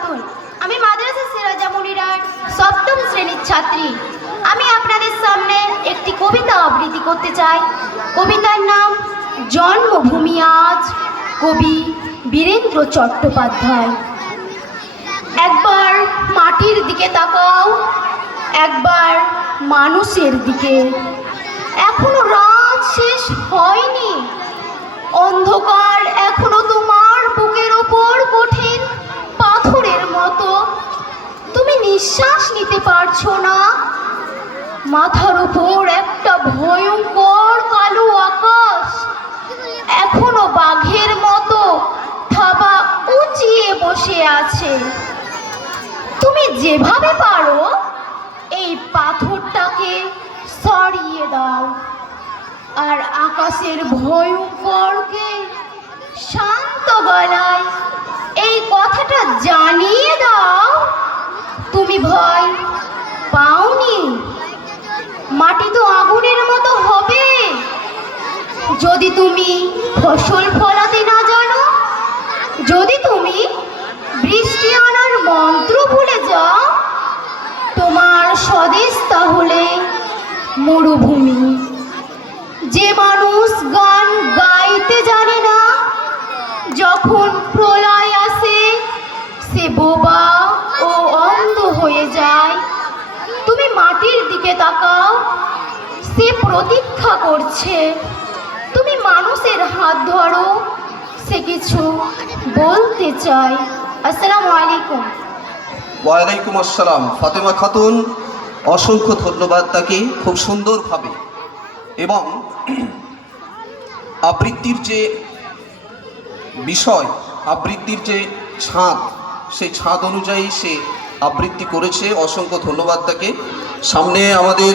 খাতুন। আমি মাদ্রাসা সিরাজা মুনিরার সপ্তম শ্রেণীর ছাত্রী। আমি আপনাদের সামনে একটি কবিতা আবৃত্তি করতে চাই। কবিতার নাম জন্মভূমি আজ, কবি বীরেন্দ্র চট্টোপাধ্যায়। একবার মাটির দিকে তাকাও, একবার মানুষের দিকে। এখনো রাত শেষ হয়নি, অন্ধকার এখনো তোমার বুকের ওপর কঠিন পাথরের মতো। তুমি নিঃশ্বাস নিতে পারছো না। মাথার উপর একটা ভয়ঙ্কর কালো আকাশ এখনো বাঘের মতো থাবা উঁচিয়ে বসে আছে। তুমি যেভাবে পারো এই পাথরটাকে সরিয়ে দাও, আর আকাশের ভয়ঙ্করকে শান্ত গলায় এই কথাটা জানিয়ে দাও, তুমি ভয় পাওনি। মাটি তো আগুনের মতো হবে যদি তুমি ফসল ফলাতে না জানো, যদি তুমি বৃষ্টি আনার মন্ত্র ভুলে যাও। তোমার স্বদেশ তাহলে মরুভূমি। যে মানুষ গান গাইতে জানে না, যখন প্রলয় আসে সে বোবা ও অন্ধ হয়ে যায়। তুমি মাটির দিকে তাকাও, সে প্রতীক্ষা করছে। তুমি মানুষের হাত ধরো, সে কিছু বলতে চায়। আসসালামু আলাইকুম। ওয়ালাইকুম আসসালাম। ফাতেমা খাতুন, অসংখ্য ধন্যবাদ তাকে, খুব সুন্দরভাবে এবং আবৃত্তির যে বিষয়, আবৃত্তির যে ছাঁদ, সেই ছাঁদ অনুযায়ী সে আবৃত্তি করেছে। অসংখ্য ধন্যবাদ তাকে। সামনে আমাদের